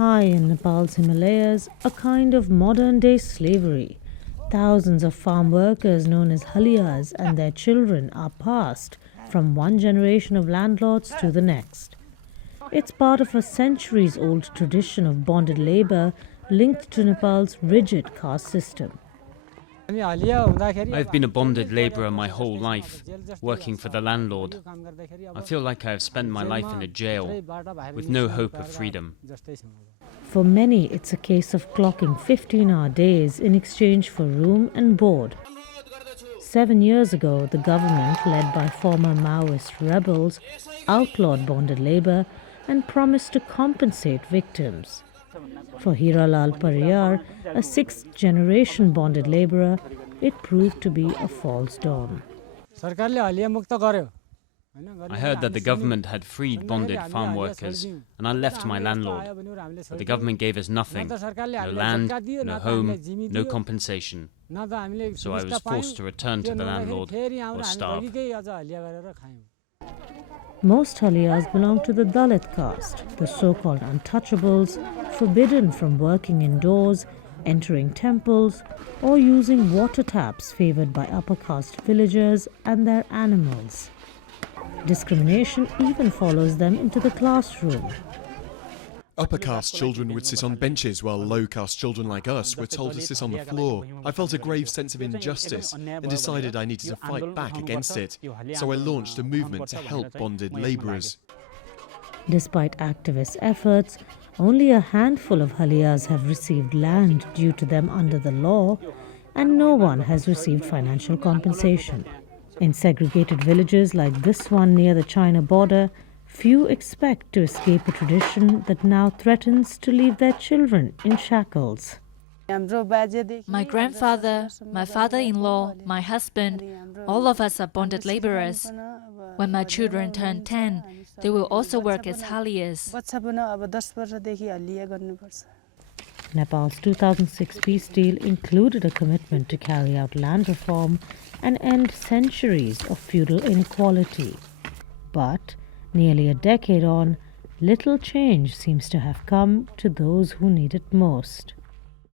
high in Nepal's Himalayas, a kind of modern-day slavery. Thousands of farm workers known as haliyas and their children are passed from one generation of landlords to the next. It's part of a centuries-old tradition of bonded labor linked to Nepal's rigid caste system. I've been a bonded laborer my whole life, working for the landlord. I feel like I have spent my life in a jail, with no hope of freedom. For many, it's a case of clocking 15-hour days in exchange for room and board. 7 years ago, the government, led by former Maoist rebels, outlawed bonded labor and promised to compensate victims. For Hiralal Pariyar, a sixth-generation bonded laborer, it proved to be a false dawn. I heard that the government had freed bonded farm workers, and I left my landlord. But the government gave us nothing. No land, no home, no compensation. So I was forced to return to the landlord or starve. Most haliyas belong to the Dalit caste, the so-called untouchables, forbidden from working indoors, entering temples, or using water taps favored by upper caste villagers and their animals. Discrimination even follows them into the classroom. Upper caste children would sit on benches while low caste children like us were told to sit on the floor. I felt a grave sense of injustice and decided I needed to fight back against it. So I launched a movement to help bonded labourers. Despite activist efforts, only a handful of haliyas have received land due to them under the law, and no one has received financial compensation. In segregated villages like this one near the China border, few expect to escape a tradition that now threatens to leave their children in shackles. My grandfather, my father-in-law, my husband, all of us are bonded laborers. When my children turn 10, they will also work as haliyas. Nepal's 2006 peace deal included a commitment to carry out land reform and end centuries of feudal inequality. But nearly a decade on, little change seems to have come to those who need it most.